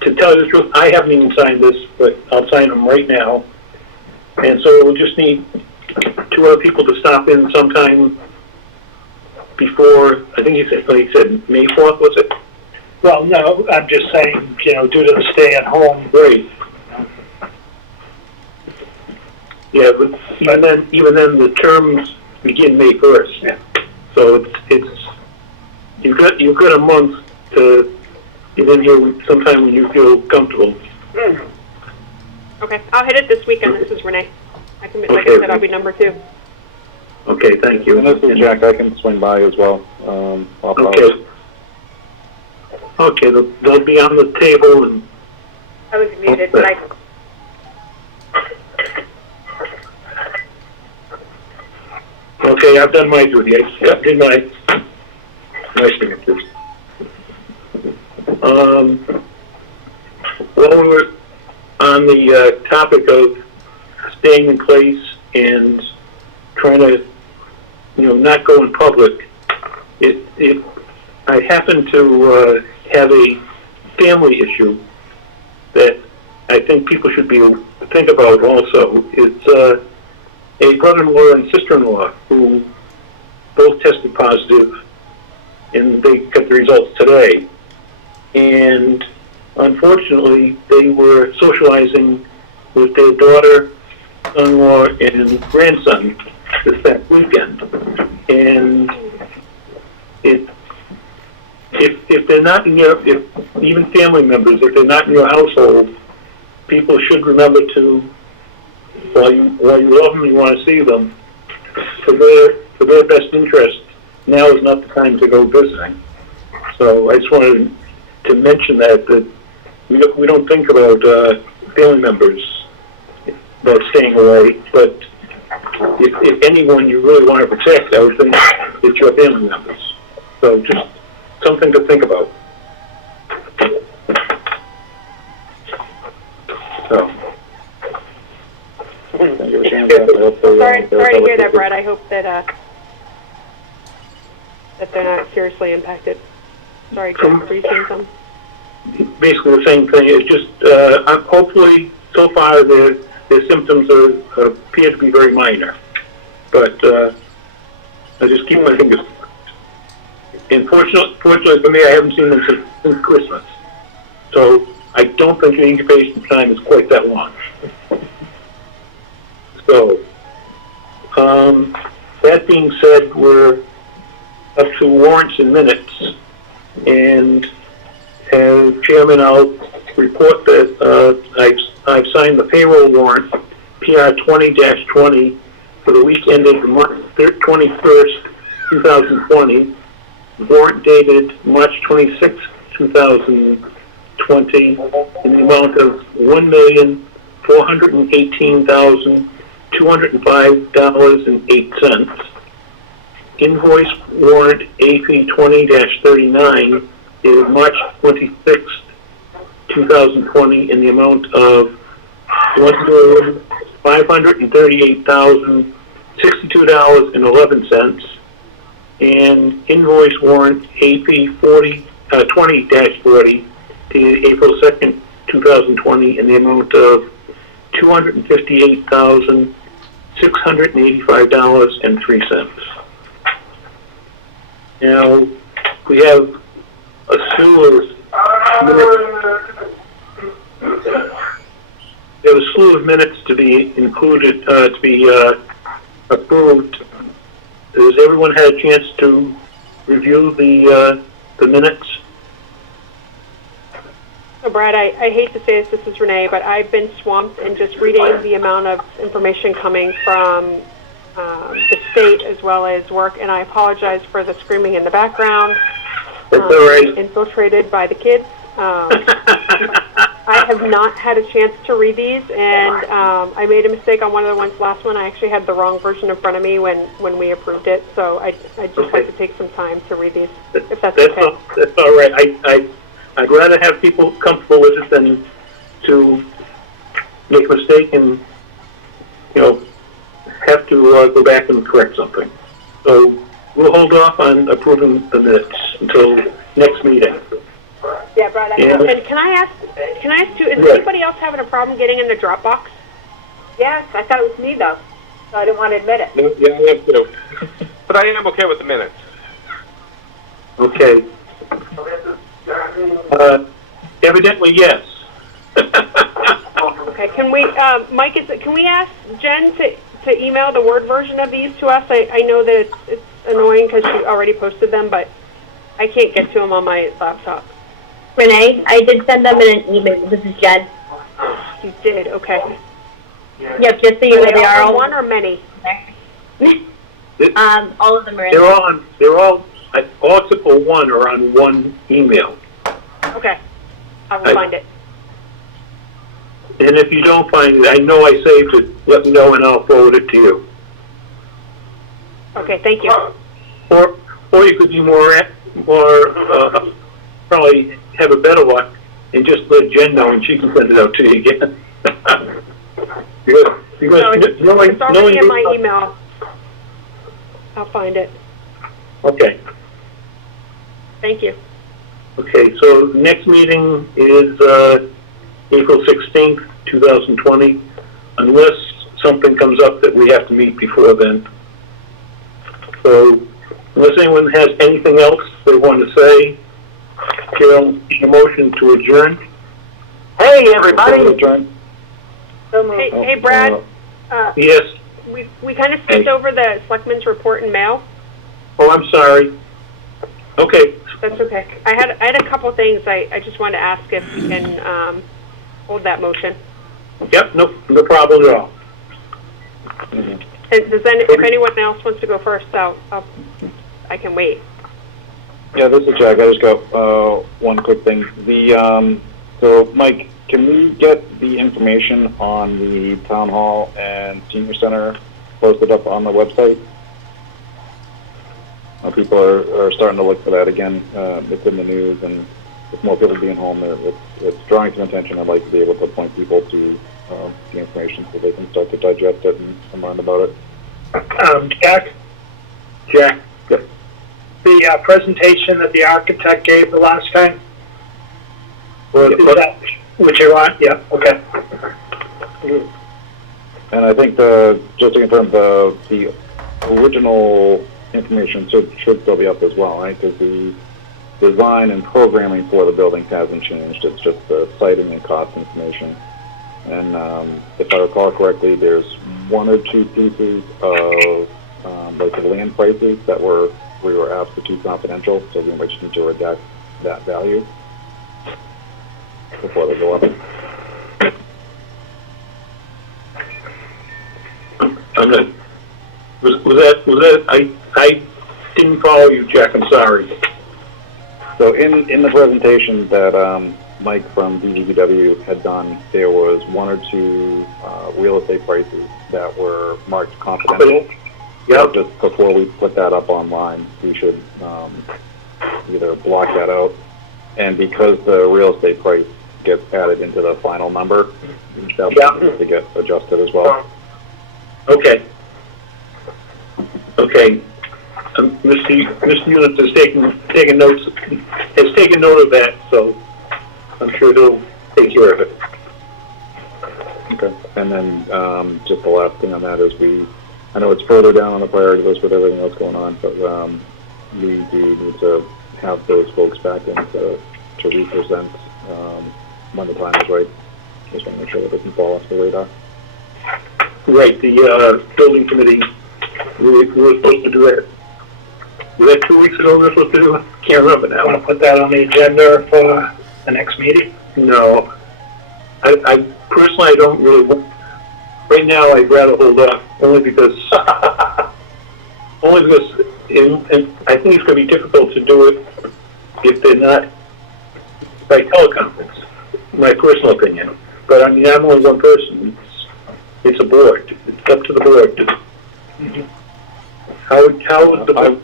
to tell you the truth, I haven't even signed this, but I'll sign them right now. And so we'll just need 2 other people to stop in sometime before, I think he said May 4th, was it? Well, no, I'm just saying, due to the stay-at-home. Right. Yeah, but even then, the terms begin May 1st. Yeah. So it's you've got a month to get in here sometime when you feel comfortable. Okay, I'll hit it this weekend. This is Renee. Like I Okay. said, I'll be number 2. Okay, thank you. And this is Jack. I can swing by as well. I'll follow. Okay. Okay, they'll be on the table and. I was muted, Mike. Okay, I've done my duty. I did my signatures. While we were on the topic of staying in place and trying to, not go in public, I happen to have a family issue that I think people should think about also. It's a brother-in-law and sister-in-law who both tested positive, and they got the results today. And unfortunately, they were socializing with their daughter, son-in-law, and grandson this past weekend. And if they're not in your, even family members, if they're not in your household, people should remember to, while you love them, you want to see them, for their best interest, now is not the time to go visiting. So I just wanted to mention that we don't think about family members that are staying away, but if anyone you really want to protect, I would think it's your family members. So just something to think about. So. Sorry to hear that, Brett. I hope that they're not seriously impacted. Sorry, Jeff, were you saying something? Basically the same thing. It's just hopefully so far their symptoms appear to be very minor, but I just keep my fingers crossed. And fortunately for me, I haven't seen them since Christmas, so I don't think the incubation time is quite that long. So, that being said, we're up to warrants and minutes, and as chairman, I'll report that I've signed the payroll warrant, PR 20-20, for the week ended March 21st, 2020, warrant dated March 26th, 2020, in the amount of $1,418,205.08. Invoice warrant AP 20-39 is March 26th, 2020, in the amount of $1,538,062.11, and invoice warrant AP 20-40 dated April 2nd, 2020, in the amount of $258,685.03. Now, we have a slew of minutes to be included, to be approved. Has everyone had a chance to review the minutes? So, Brad, I hate to say this is Renee, but I've been swamped in just reading the amount of information coming from the state as well as work, and I apologize for the screaming in the background. That's all right. Infiltrated by the kids. I have not had a chance to read these, and I made a mistake on one of the ones last one. I actually had the wrong version in front of me when we approved it, so I just had to take some time to read these, if that's okay. That's all right. I'd rather have people comfortable with it than to make a mistake and, have to go back and correct something. So we'll hold off on approving the minutes until next meeting. Yeah, Brad, I know. And can I ask too, is anybody else having a problem getting in the Dropbox? Yes, I thought it was me though, so I didn't want to admit it. Yeah, I have to. But I am okay with the minutes. Okay. Evidently, yes. Okay, can we, Mike, can we ask Jen to email the Word version of these to us? I know that it's annoying because she already posted them, but I can't get to them on my laptop. Renee, I did send them in an email. This is Jen. You did, okay. Yep, just so you know, they are all one or many? All of them are in They're all except for one are on one email. Okay, I will find it. And if you don't find it, I know I saved it, let me know and I'll forward it to you. Okay, thank you. Or you could be probably have a better one and just let Jen know and she can send it out to you again. because No, it's already in my knowing- email. I'll find it. Okay. Thank you. Okay, so next meeting is April 16th, 2020, unless something comes up that we have to meet before then. So unless anyone has anything else they want to say, Carol, a motion to adjourn. Hey, everybody. Adjourn. Hey, Brad, Yes. we kind of skipped over the selectmen's report and mail. Oh, I'm sorry. Okay. That's okay. I had a couple things I just wanted to ask if we can hold that motion. Yep, no problem at all. And if anyone else wants to go first, I can wait. Yeah, this is Jack. I just got one quick thing. So Mike, can we get the information on the town hall and senior center posted up on the website? People are starting to look for that again. It's in the news, and with more people being home, it's drawing some attention. I'd like to be able to point people to the information so they can start to digest it and learn about it. Jack, the presentation that the architect gave the last time? Or is that what you want? Yeah, okay. And I think just to confirm, the original information should still be up as well, right? Because the design and programming for the buildings hasn't changed. It's just the siting and cost information. And if I recall correctly, there's one or two pieces of like the land prices that we were asked to keep confidential, so we might just need to redact that value before they go up. I'm not. Was that? I didn't follow you, Jack. I'm sorry. So in the presentation that Mike from DGBW had done, there was one or two real estate prices that were marked confidential. Yeah. Just before we put that up online, we should either block that out, and because the real estate price gets added into the final number, that needs to get adjusted as well. Okay. Okay. Mr. Unit has taken notes. Has taken note of that, so I'm sure he'll take care of it. Okay. And then just the last thing on that is I know it's further down on the priority list with everything else going on, but we do need to have those folks back in to represent when the time is right. Just want to make sure that it doesn't fall off the radar. Right, the building committee, we were supposed to do that. Was that 2 weeks ago we were supposed to do it? Can't remember now. Want to put that on the agenda for the next meeting? No. I personally, I don't really, right now I'd rather hold off, only because and I think it's going to be difficult to do it if they're not by teleconference, my personal opinion. But I mean, I'm only one person. It's a board. It's up to the board. Mm-hmm. How would the board?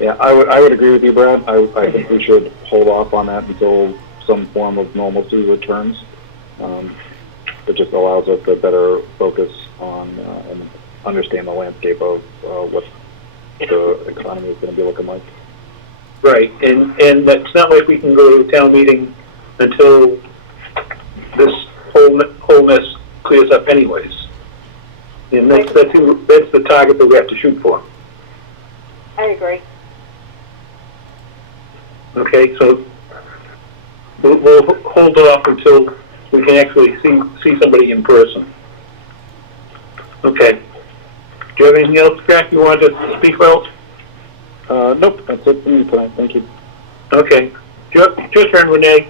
Yeah, I would agree with you, Brad. I think we should hold off on that until some form of normalcy returns. It just allows us to better focus on and understand the landscape of what the economy is going to be looking like. Right, and it's not like we can go to a town meeting until this whole mess clears up anyways. And that's the target that we have to shoot for. I agree. Okay, so we'll hold off until we can actually see somebody in person. Okay. Do you have anything else, Jack, you wanted to speak about? Nope, that's it for me tonight. Thank you. Okay. Your turn, Renee.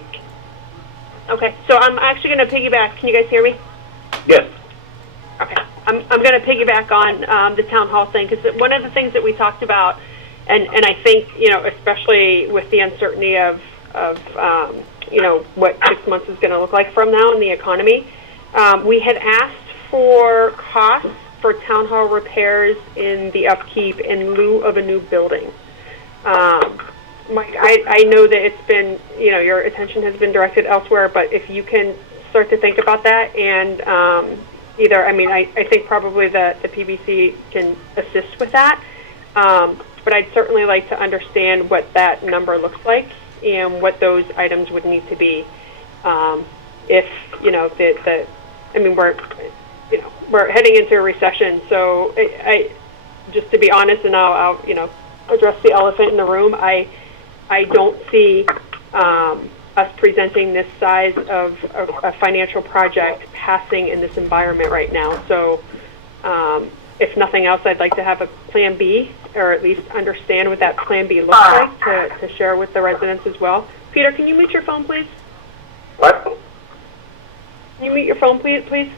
Okay, so I'm actually going to piggyback. Can you guys hear me? Yes. Okay. I'm going to piggyback on the town hall thing, because one of the things that we talked about, and I think, especially with the uncertainty of what 6 months is going to look like from now in the economy, we had asked for costs for town hall repairs in the upkeep in lieu of a new building. Mike, I know that it's been, your attention has been directed elsewhere, but if you can start to think about that and I think probably the PBC can assist with that, but I'd certainly like to understand what that number looks like and what those items would need to be. If, we're heading into a recession, so I just to be honest, and I'll address the elephant in the room, I don't see us presenting this size of a financial project passing in this environment right now. So if nothing else, I'd like to have a plan B, or at least understand what that plan B looks like to share with the residents as well. Peter, can you mute your phone, please? What? Can you mute your phone, please?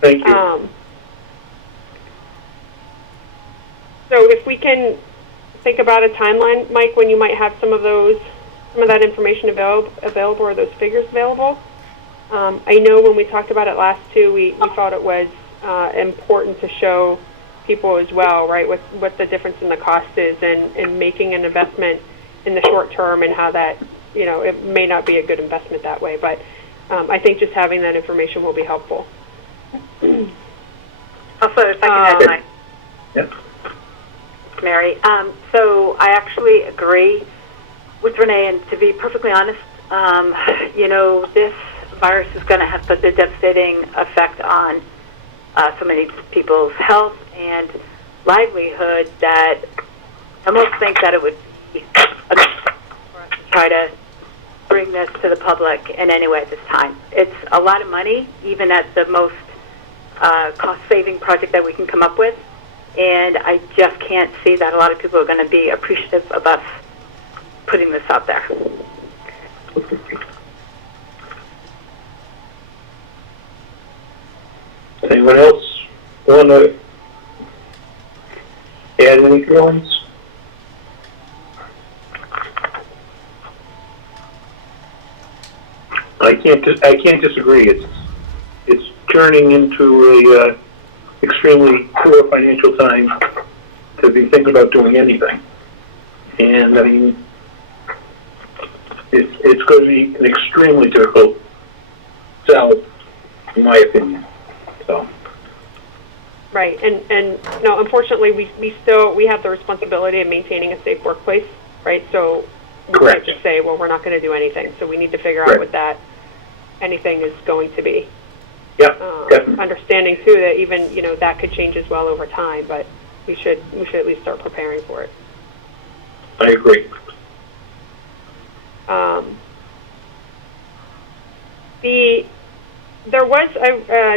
Thank you. So if we can think about a timeline, Mike, when you might have some of that information available or those figures available. I know when we talked about it last too, we thought it was important to show people as well, right, what the difference in the cost is and making an investment in the short term and how that, it may not be a good investment that way, but I think just having that information will be helpful. Also, if I can add my... Yep. Mary. So I actually agree with Renee, and to be perfectly honest, this virus is going to have such a devastating effect on so many people's health and livelihood that I almost think that it would be a mistake for us to try to bring this to the public in any way at this time. It's a lot of money, even at the most cost-saving project that we can come up with. And I just can't see that a lot of people are going to be appreciative of us putting this out there. Anyone else want to add any feelings? I can't disagree. It's turning into a extremely poor financial time to be thinking about doing anything. And I mean, it's going to be an extremely difficult sell, in my opinion. So. Right, and no, unfortunately, we have the responsibility of maintaining a safe workplace, right? So we can't just say, well, we're not going to do anything. So we need to figure out what that anything is going to be. Yeah, understanding too that even that could change as well over time, but we should at least start preparing for it. I agree. There was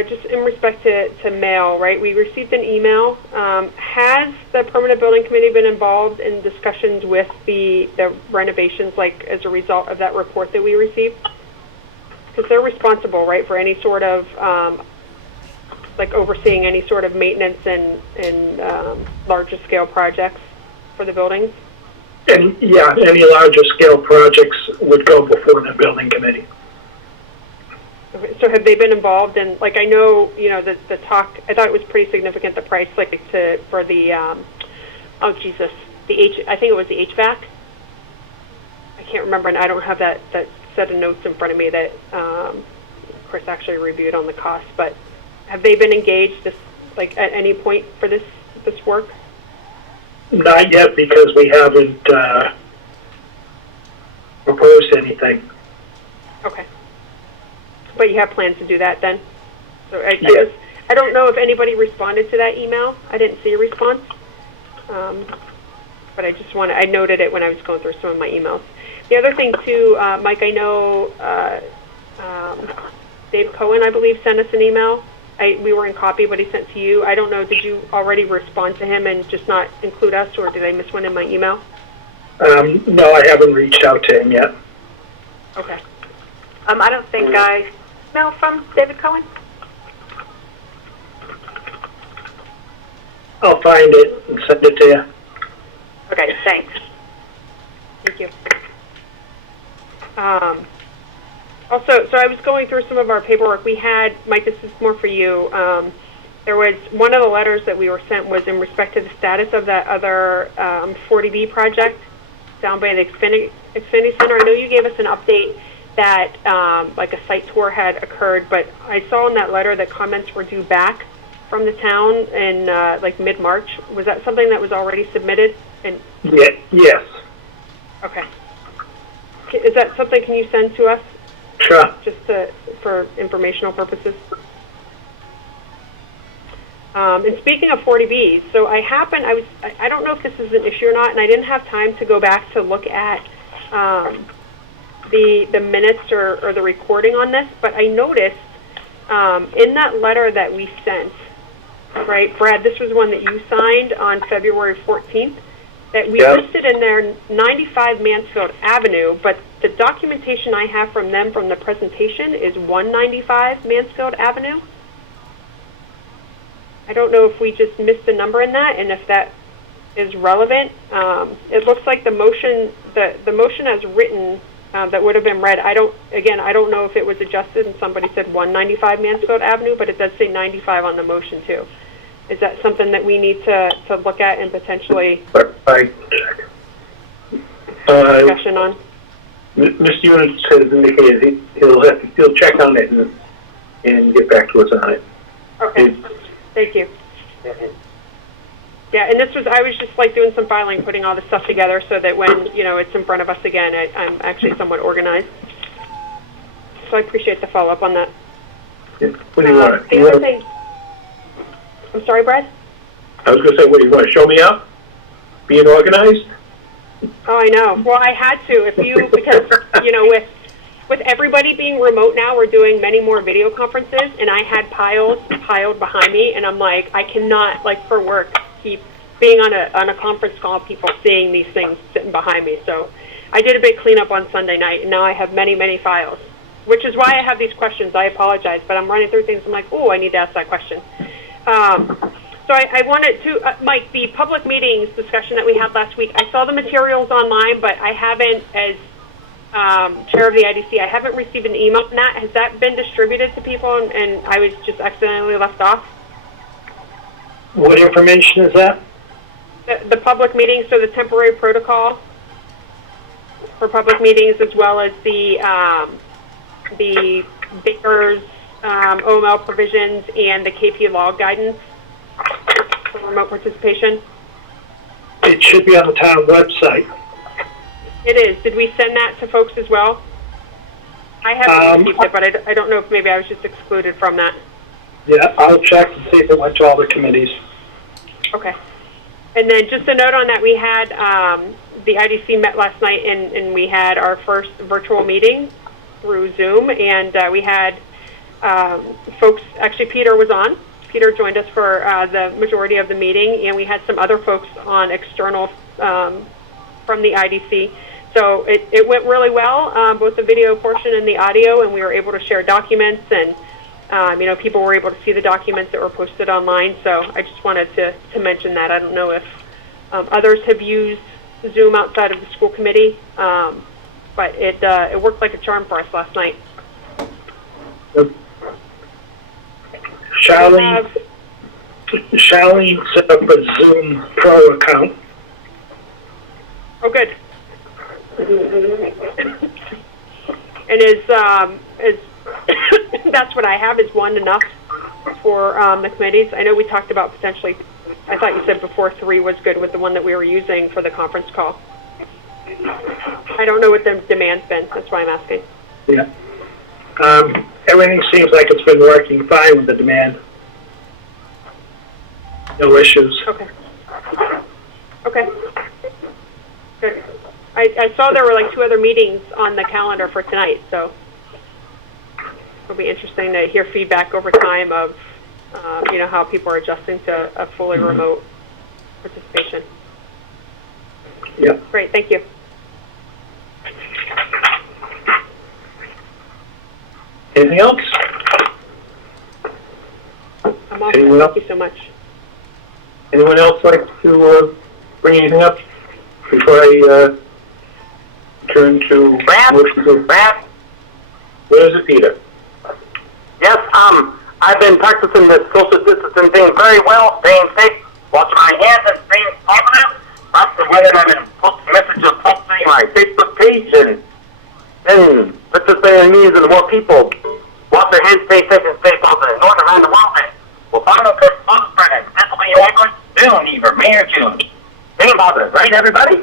just in respect to mail, right? We received an email. Has the permanent building committee been involved in discussions with the renovations, like as a result of that report that we received? Because they're responsible, right, for any sort of, overseeing any sort of maintenance and larger scale projects for the buildings? And yeah, any larger scale projects would go before the building committee. Okay, so have they been involved in, I know, the talk, I thought it was pretty significant, the price, for the, I think it was the HVAC? I can't remember, and I don't have that set of notes in front of me that Chris actually reviewed on the cost, but have they been engaged at any point for this work? Not yet, because we haven't proposed anything. Okay. But you have plans to do that then? So Yes. I don't know if anybody responded to that email. I didn't see a response. But I noted it when I was going through some of my emails. The other thing too, Mike, I know Dave Cohen, I believe, sent us an email. We were in copy, but he sent to you. I don't know, did you already respond to him and just not include us, or did I miss one in my email? No, I haven't reached out to him yet. Okay. I don't think I email from David Cohen. I'll find it and send it to you. Okay, thanks. Thank you. Also, so I was going through some of our paperwork. We had, Mike, this is more for you. There was one of the letters that we were sent was in respect to the status of that other 40B project down by the Xfinity Center. I know you gave us an update that like a site tour had occurred, but I saw in that letter that comments were due back from the town in like mid-March. Was that something that was already submitted? And Yes. okay. Is that something can you send to us? Sure. Just for informational purposes. And speaking of 40Bs, so I don't know if this is an issue or not, and I didn't have time to go back to look at the minutes or the recording on this, but I noticed in that letter that we sent, right, Brad, this was one that you signed on February 14th, that we listed in there 95 Mansfield Avenue, but the documentation I have from them from the presentation is 195 Mansfield Avenue. I don't know if we just missed a number in that, and if that is relevant. It looks like the motion as written that would have been read. I don't know if it was adjusted and somebody said 195 Mansfield Avenue, but it does say 95 on the motion too. Is that something that we need to look at and potentially discussion on? Mr. Eunice has indicated he'll check on it and get back to us on it. Okay, thank you. Yeah, and I was just like doing some filing, putting all this stuff together so that when, it's in front of us again, I'm actually somewhat organized. So I appreciate the follow-up on that. Yeah. What do you want? The other thing, I'm sorry, Brad? I was going to say, what, do you want to show me up? Being organized? Oh, I know. Well, I had to, because, with everybody being remote now, we're doing many more video conferences, and I had piled behind me, and I'm like, I cannot, for work, keep being on a conference call, people seeing these things sitting behind me. So I did a big cleanup on Sunday night, and now I have many, many files, which is why I have these questions. I apologize, but I'm running through things. I'm like, oh, I need to ask that question. So I wanted to, Mike, the public meetings discussion that we had last week, I saw the materials online, but I haven't, as chair of the IDC, I haven't received an email on that. Has that been distributed to people and I was just accidentally left off? What information is that? The public meetings, so the temporary protocol for public meetings, as well as the Baker's OML provisions and the KP law guidance for remote participation. It should be on the town website. It is. Did we send that to folks as well? I haven't received it, but I don't know if maybe I was just excluded from that. Yeah, I'll check to see if it went to all the committees. Okay. And then just a note on that, we had, the IDC met last night and we had our first virtual meeting through Zoom, and we had folks, actually Peter was on. Peter joined us for the majority of the meeting, and we had some other folks on external from the IDC. So it went really well, both the video portion and the audio, and we were able to share documents, and people were able to see the documents that were posted online. So I just wanted to mention that. I don't know if others have used Zoom outside of the school committee, but it worked like a charm for us last night. Charlene set up a Zoom Pro account. Oh, good. And is that's what I have, is one enough for the committees? I know we talked about potentially, I thought you said before 3 was good with the one that we were using for the conference call. I don't know what the demand's been, that's why I'm asking. Yeah. Everything seems like it's been working fine with the demand. No issues. Okay. Okay. Good. I saw there were 2 other meetings on the calendar for tonight, so it'll be interesting to hear feedback over time of, how people are adjusting to a fully remote participation. Yeah. Great, thank you. Anything else? I'm all set. Anyone else? Thank you so much. Anyone else like to bring anything up before I turn to Brad? Brad? Where is it, Peter? Yes, I've been practicing this social distancing thing very well, staying safe, washing my hands and staying positive. That's the way that I'm going to post messages posting my Facebook page and participating in meetings and more people. Wash their hands, stay safe, and stay positive. North around the world, and we'll find out this fun spread. This will be over soon, even May or June. Stay positive, right, everybody?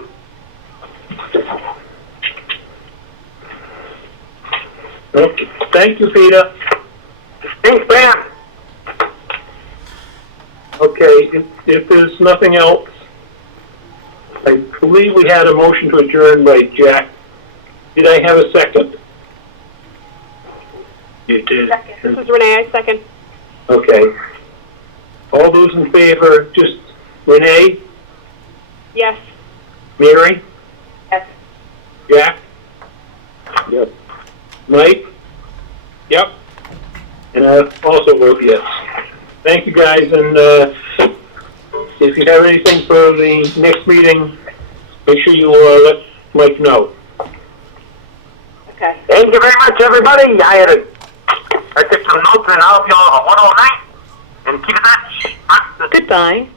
Okay. Thank you, Peter. Thanks, man. Okay, if there's nothing else, I believe we had a motion to adjourn by Jack. Did I have a second? You did. This is Renee, I second. Okay. All those in favor, just Renee, Yes. Mary, Yes. Jack, Yes. Mike? Yep. And I also vote yes. Thank you, guys, and if you have anything for the next meeting, make sure you let Mike know. Okay. Thank you very much, everybody. I took some notes, and I hope you all have a wonderful night. And keep it that. Goodbye.